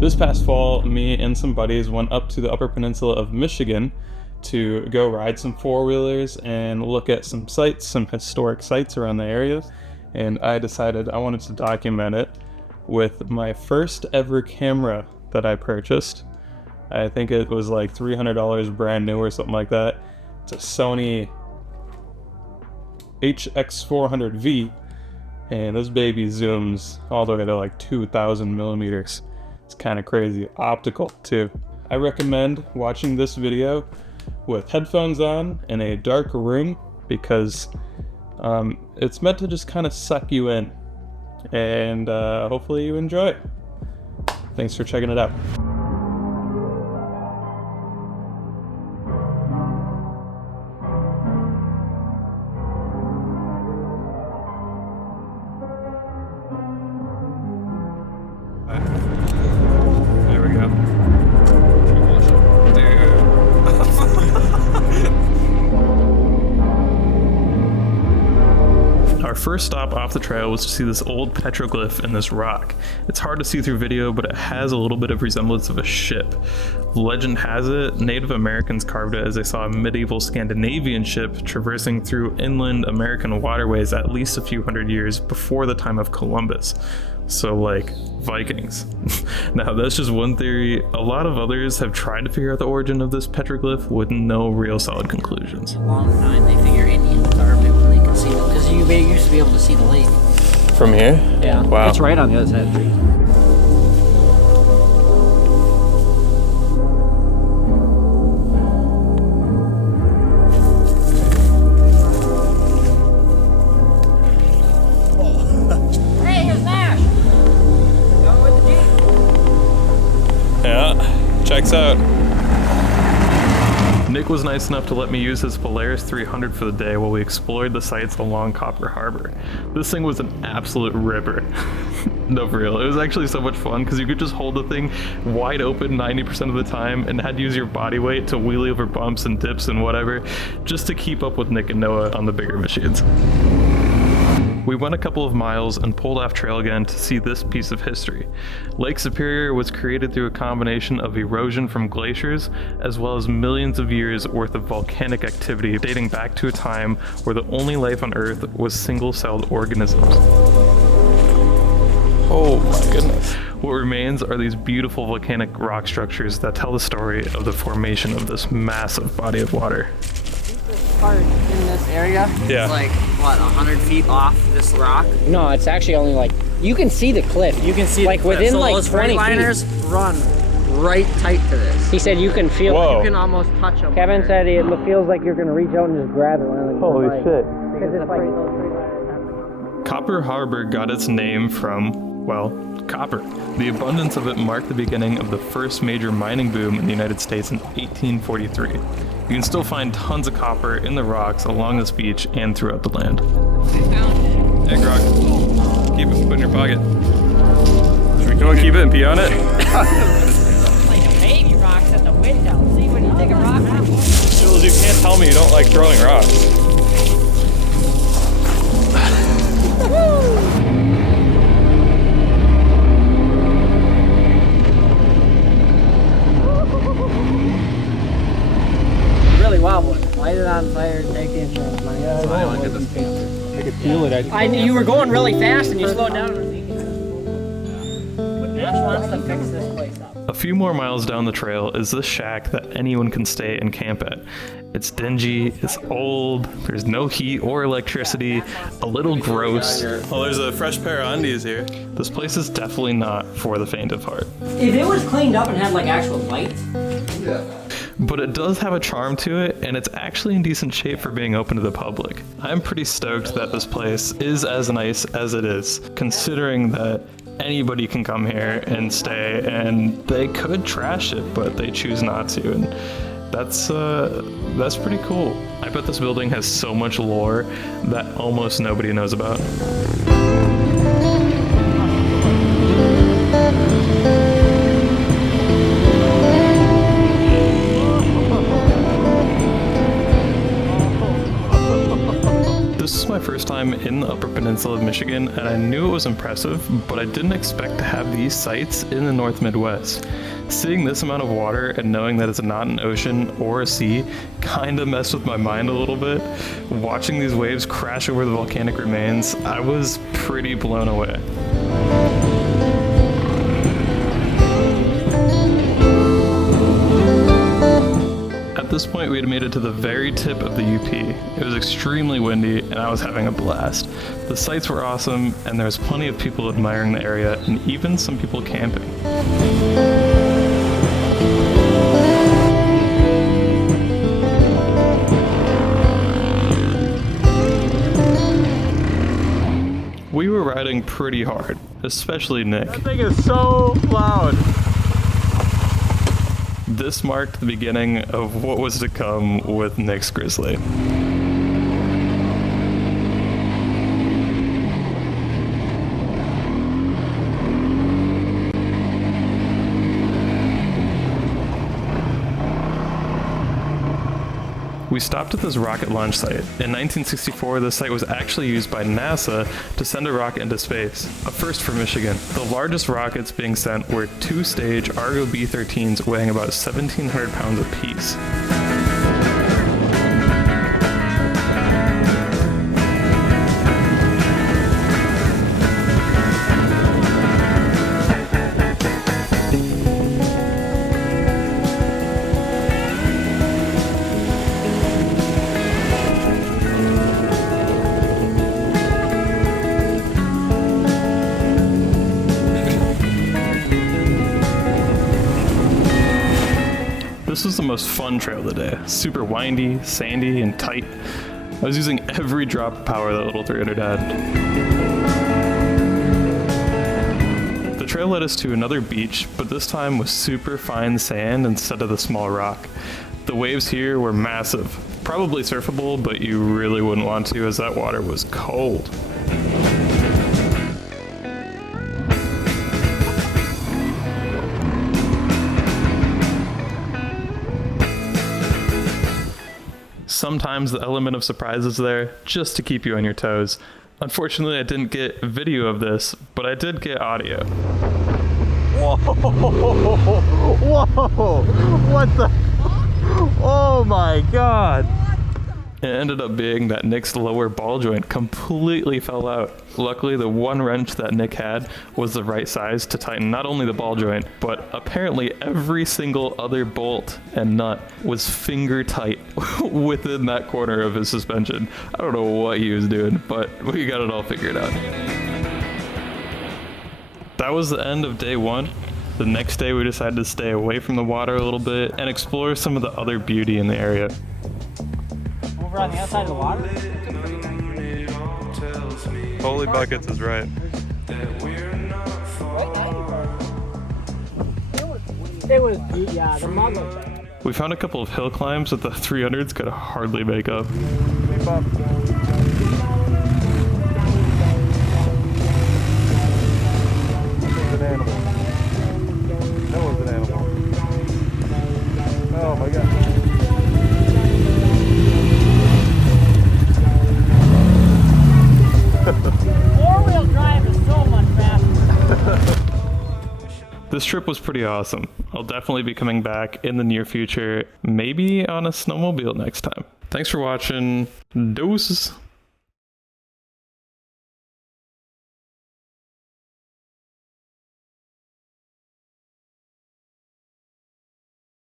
This past fall, me and some buddies went up to the Upper Peninsula of Michigan to go ride some four-wheelers and look at some sites, some historic sites around the area. And I decided I wanted to document it with my first ever camera that I purchased. I think it was like $300 brand new or something like that. It's a Sony HX400V, and this baby zooms all the way to like 2,000 millimeters. It's kind of crazy. Optical too. I recommend watching this video with headphones on in a dark room because it's meant to just kind of suck you in, and hopefully you enjoy it. Thanks for checking it out. There we go. Our first stop off the trail was to see this old petroglyph in this rock. It's hard to see through video, but it has a little bit of resemblance of a ship. Legend has it, Native Americans carved it as they saw a medieval Scandinavian ship traversing through inland American waterways at least a few hundred years before the time of Columbus. So like Vikings. Now that's just one theory. A lot of others have tried to figure out the origin of this petroglyph with no real solid conclusions. A long time they figure Indians carved it when they could see it, because you used to be able to see the lake. From here? Yeah. Wow. It's right on the other side of the tree. Yeah, checks out. Nick was nice enough to let me use his Polaris 300 for the day while we explored the sites along Copper Harbor. This thing was an absolute ripper. No, for real. It was actually so much fun because you could just hold the thing wide open 90% of the time and had to use your body weight to wheelie over bumps and dips and whatever just to keep up with Nick and Noah on the bigger machines. We went a couple of miles and pulled off trail again to see this piece of history. Lake Superior was created through a combination of erosion from glaciers as well as millions of years worth of volcanic activity dating back to a time where the only life on Earth was single-celled organisms. Oh my goodness. What remains are these beautiful volcanic rock structures that tell the story of the formation of this massive body of water. Part in this area, Yeah. It's like, what, 100 feet off this rock? No, it's actually only like, you can see the cliff. You can see like within so like those 20 liners feet. Run right tight to this. He said you can feel it. You can almost touch them. Kevin said it feels like you're going to reach out and just grab it. Holy shit. Because it's like those 3 liners. Copper Harbor got its name from, well, copper. The abundance of it marked the beginning of the first major mining boom in the United States in 1843. You can still find tons of copper in the rocks along this beach and throughout the land. Egg rock. Keep it, put it in your pocket. Should we go and keep it and pee on it? Like a baby rocks at the window. See when you take a rock out? Jules, you can't tell me you don't like throwing rocks. Wobbling. Light it on fire and take the insurance money. Yeah, I like it. I could feel it. I knew you were going really fast and you slowed down. Nash wants to fix this place up. A few more miles down the trail is this shack that anyone can stay and camp at. It's dingy, it's old, there's no heat or electricity, a little gross. Oh, there's a fresh pair of undies here. This place is definitely not for the faint of heart. If it was cleaned up and had like actual lights. But it does have a charm to it, and it's actually in decent shape for being open to the public. I'm pretty stoked that this place is as nice as it is, considering that anybody can come here and stay, and they could trash it, but they choose not to, and that's pretty cool. I bet this building has so much lore that almost nobody knows about. This is my first time in the Upper Peninsula of Michigan, and I knew it was impressive, but I didn't expect to have these sights in the North Midwest. Seeing this amount of water and knowing that it's not an ocean or a sea kinda messed with my mind a little bit. Watching these waves crash over the volcanic remains, I was pretty blown away. At this point, we had made it to the very tip of the UP. It was extremely windy, and I was having a blast. The sights were awesome, and there was plenty of people admiring the area, and even some people camping. We were riding pretty hard, especially Nick. That thing is so loud. This marked the beginning of what was to come with Nick's Grizzly. We stopped at this rocket launch site. In 1964, this site was actually used by NASA to send a rocket into space, a first for Michigan. The largest rockets being sent were two-stage Argo B-13s weighing about 1,700 pounds apiece. This was the most fun trail of the day. Super windy, sandy, and tight. I was using every drop of power that little 300 had. The trail led us to another beach, but this time with super fine sand instead of the small rock. The waves here were massive. Probably surfable, but you really wouldn't want to as that water was cold. Sometimes the element of surprise is there just to keep you on your toes. Unfortunately, I didn't get video of this, but I did get audio. Whoa! Whoa! What the? Oh my god! It ended up being that Nick's lower ball joint completely fell out. Luckily, the one wrench that Nick had was the right size to tighten not only the ball joint, but apparently every single other bolt and nut was finger tight within that corner of his suspension. I don't know what he was doing, but we got it all figured out. That was the end of day one. The next day, we decided to stay away from the water a little bit and explore some of the other beauty in the area. Over on the outside of the water? Holy Buckets is right. It was, yeah, the mud was bad. We found a couple of hill climbs that the 300s could hardly make up. An animal. That was an animal. Oh my god. Four-wheel drive is so much faster. This trip was pretty awesome. I'll definitely be coming back in the near future, maybe on a snowmobile next time. Thanks for watching. Deuces.